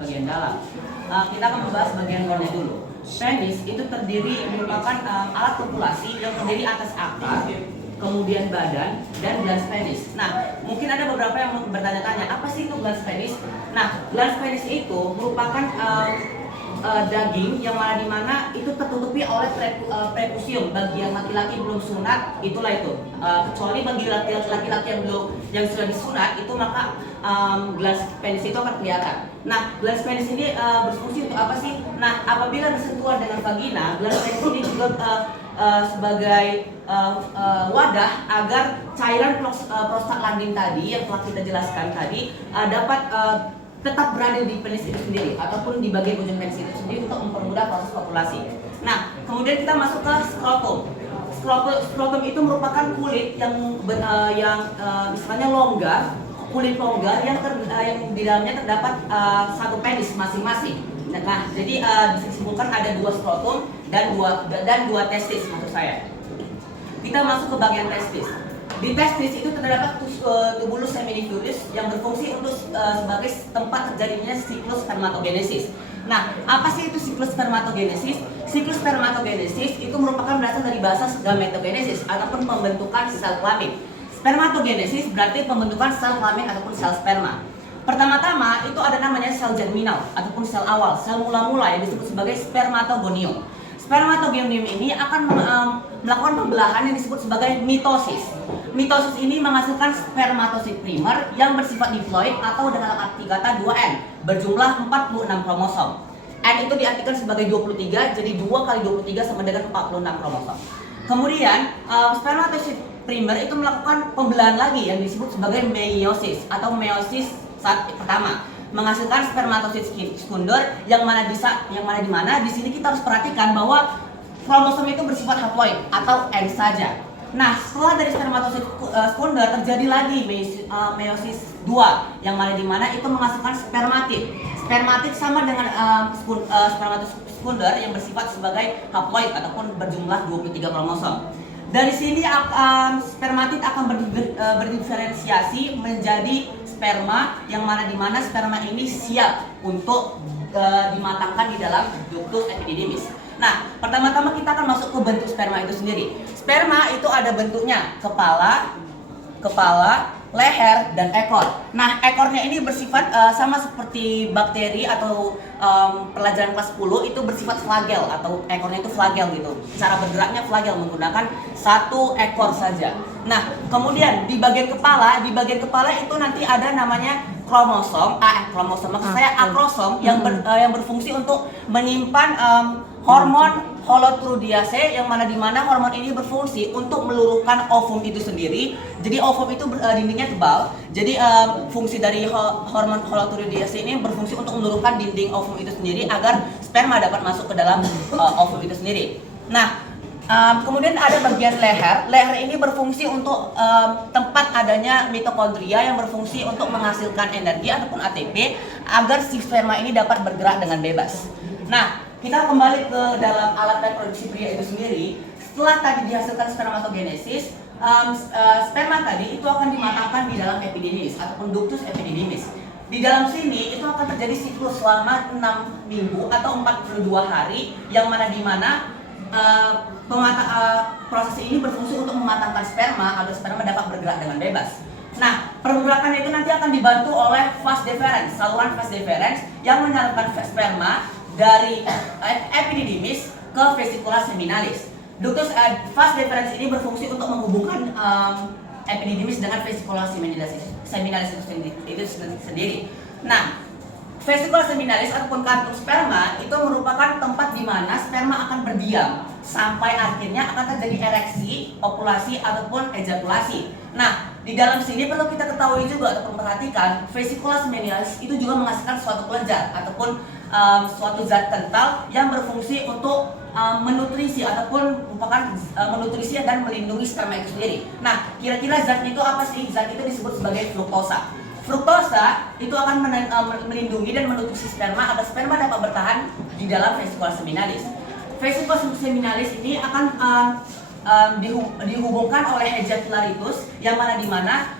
bagian dalam. Kita akan membahas bagian luarnya dulu. Penis itu merupakan alat kopulasi yang terdiri atas akar, kemudian badan, dan glans penis. Nah, mungkin ada beberapa yang bertanya-tanya, apa sih itu glans penis? Nah, glans penis itu merupakan daging yang dimana itu tertutupi oleh prepusium. Bagi yang laki-laki belum sunat, itulah itu. Kecuali bagi laki-laki yang sudah disunat, itu maka glans penis itu akan kelihatan. Nah, glans penis ini berfungsi untuk apa sih? Nah, apabila bersentuhan dengan vagina, glans penis ini juga sebagai wadah agar cairan prostaglandin tadi yang telah kita jelaskan tadi dapat tetap berada di penis itu sendiri ataupun di bagian ujung penis itu sendiri untuk mempermudah proses kopulasi. Nah, kemudian kita masuk ke skrotum. Skrotum itu merupakan kulit yang misalnya longgar, kulit longgar yang di dalamnya terdapat satu penis masing-masing. Nah, jadi bisa disimpulkan ada dua skrotum dan dua testis maksud saya. Kita masuk ke bagian testis. Di testis itu terdapat tubulus seminiferus yang berfungsi untuk sebagai tempat terjadinya siklus spermatogenesis. Nah, apa sih itu siklus spermatogenesis? Siklus spermatogenesis itu merupakan berasal dari bahasa gametogenesis ataupun pembentukan sel kelamin. Spermatogenesis berarti pembentukan sel kelamin ataupun sel sperma. Pertama-tama itu ada namanya sel germinal ataupun sel awal, sel mula-mula yang disebut sebagai spermatogonium. Spermatogonium ini akan melakukan pembelahan yang disebut sebagai mitosis. Mitosis ini menghasilkan spermatosit primer yang bersifat diploid atau dengan arti kata 2N berjumlah 46 kromosom. N itu diartikan sebagai 23, jadi 2 kali 23 sama dengan 46 kromosom. Kemudian spermatosit primer itu melakukan pembelahan lagi yang disebut sebagai meiosis atau meiosis saat pertama, menghasilkan spermatosit sekunder yang mana di mana di sini kita harus perhatikan bahwa kromosom itu bersifat haploid atau N saja. Nah, setelah dari spermatosit sekunder terjadi lagi meiosis 2 yang mana di mana itu menghasilkan spermatid. Spermatid sama dengan spermatosit sekunder yang bersifat sebagai haploid ataupun berjumlah 23 kromosom. Dari sini spermatid akan berdiferensiasi menjadi sperma yang mana di mana sperma ini siap untuk dimatangkan di dalam ductus epididymis. Nah, pertama-tama kita akan masuk ke bentuk sperma itu sendiri. Sperma itu ada bentuknya kepala, leher, dan ekor. Nah, ekornya ini bersifat sama seperti bakteri atau pelajaran kelas 10 itu bersifat flagel atau ekornya itu flagel gitu. Cara bergeraknya flagel menggunakan satu ekor saja. Nah, kemudian di bagian kepala itu nanti ada namanya kromosom, maksud saya akrosom yang berfungsi untuk menyimpan hormon holotrudiase yang mana di mana hormon ini berfungsi untuk meluruhkan ovum itu sendiri. Jadi ovum itu dindingnya tebal. Jadi fungsi dari hormon holotrudiase ini berfungsi untuk meluruhkan dinding ovum itu sendiri agar sperma dapat masuk ke dalam ovum itu sendiri. Nah, kemudian ada bagian leher. Leher ini berfungsi untuk tempat adanya mitokondria yang berfungsi untuk menghasilkan energi ataupun ATP agar si sperma ini dapat bergerak dengan bebas. Nah, kita kembali ke dalam alat reproduksi pria itu sendiri. Setelah tadi dihasilkan spermatogenesis, sperma tadi itu akan dimatangkan di dalam epididymis ataupun ductus epididymis. Di dalam sini itu akan terjadi siklus selama 6 minggu atau 42 hari yang mana di mana proses ini berfungsi untuk mematangkan sperma agar sperma dapat bergerak dengan bebas. Nah, pergerakan itu nanti akan dibantu oleh vas deferens, saluran vas deferens yang menyalurkan sperma dari epididymis ke vesicula seminalis. Ductus vas deferens ini berfungsi untuk menghubungkan epididymis dengan vesicula seminalis itu sendiri. Nah, vesicula seminalis ataupun kantung sperma itu merupakan tempat di mana sperma akan berdiam sampai akhirnya akan terjadi ereksi, ovulasi ataupun ejakulasi. Nah, di dalam sini perlu kita ketahui juga ataupun perhatikan vesicula seminalis itu juga menghasilkan suatu kelenjar ataupun suatu zat kental yang berfungsi untuk menutrisi ataupun merupakan menutrisi dan melindungi sperma itu sendiri. Nah, kira-kira zatnya itu apa sih? Zat itu disebut sebagai fruktosa. Fruktosa itu akan melindungi dan menutrisi sperma agar sperma dapat bertahan di dalam vesicula seminalis. Vesicula seminalis ini akan dihubungkan oleh ejacularitus yang mana di mana